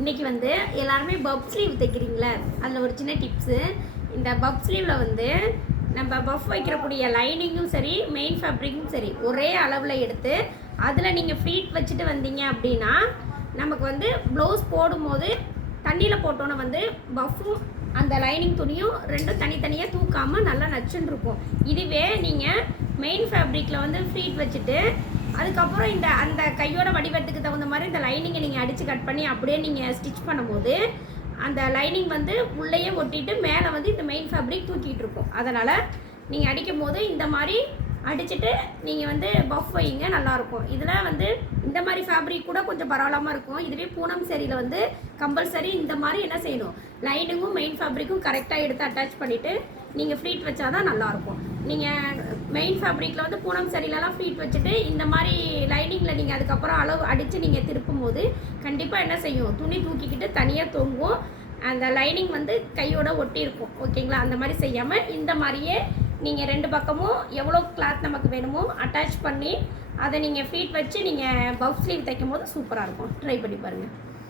இன்றைக்கி வந்து எல்லாருமே பப் ஸ்லீவ் தைக்கிறீங்களே, அதில் ஒரு சின்ன டிப்ஸு. இந்த பப் ஸ்லீவில் வந்து நம்ம பஃப் வைக்கிறக்கூடிய லைனிங்கும் சரி, மெயின் ஃபேப்ரிக்கும் சரி, ஒரே அளவில் எடுத்து அதில் நீங்கள் ஃப்ளீட் வச்சுட்டு வந்தீங்க அப்படின்னா நமக்கு வந்து ப்ளவுஸ் போடும்போது தண்ணியில் போட்டோன்னே வந்து பஃப்பும் அந்த லைனிங் துணியும் ரெண்டும் தனித்தனியாக தூக்காமல் நல்லா நச்சுன்னு இருக்கும். இதுவே நீங்கள் மெயின் ஃபேப்ரிக்கில் வந்து ஃப்ளீட் வச்சுட்டு அதுக்கப்புறம் அந்த கையோட வடிவத்துக்கு தகுந்த மாதிரி இந்த லைனிங்கை நீங்கள் அடித்து கட் பண்ணி அப்படியே நீங்கள் ஸ்டிச் பண்ணும்போது அந்த லைனிங் வந்து உள்ளேயே ஒட்டிட்டு மேலே வந்து இந்த மெயின் ஃபேப்ரிக் தூக்கிட்டு இருக்கும். அதனால் நீங்கள் அடிக்கும் போது இந்த மாதிரி அடிச்சுட்டு நீங்கள் வந்து பஃப் வைங்க, நல்லாயிருக்கும். இதில் வந்து இந்த மாதிரி ஃபேப்ரிக் கூட கொஞ்சம் பரவாயில்லாமல் இருக்கும். இதுவே பூனம் சரியில் வந்து கம்பல்சரி இந்த மாதிரி என்ன செய்யணும், லைனிங்கும் மெயின் ஃபேப்ரிக்கும் கரெக்டாக எடுத்து அட்டாச் பண்ணிவிட்டு நீங்கள் ஃப்ளீட் வச்சா தான் நல்லாயிருக்கும். நீங்கள் மெயின் ஃபேப்ரிக்கில் வந்து பூனம் சரியிலலாம் ஃப்ளீட் வச்சுட்டு இந்த மாதிரி லைனிங்கில் நீங்கள் அதுக்கப்புறம் அளவு அடித்து நீங்கள் திருப்பும் போது கண்டிப்பாக என்ன செய்யும், துணி தூக்கிக்கிட்டு தனியாக தொங்கும். அந்த லைனிங் வந்து கையோட ஒட்டி இருக்கும். ஓகேங்களா? அந்த மாதிரி செய்யாமல் இந்த மாதிரியே நீங்கள் ரெண்டு பக்கமும் எவ்வளோ கிளாத் நமக்கு வேணுமோ அட்டாச் பண்ணி அதை நீங்கள் ஃப்ளீட் வச்சு நீங்கள் பஃப் ஸ்லீவ் தைக்கும் போது சூப்பராக இருக்கும். ட்ரை பண்ணி பாருங்கள்.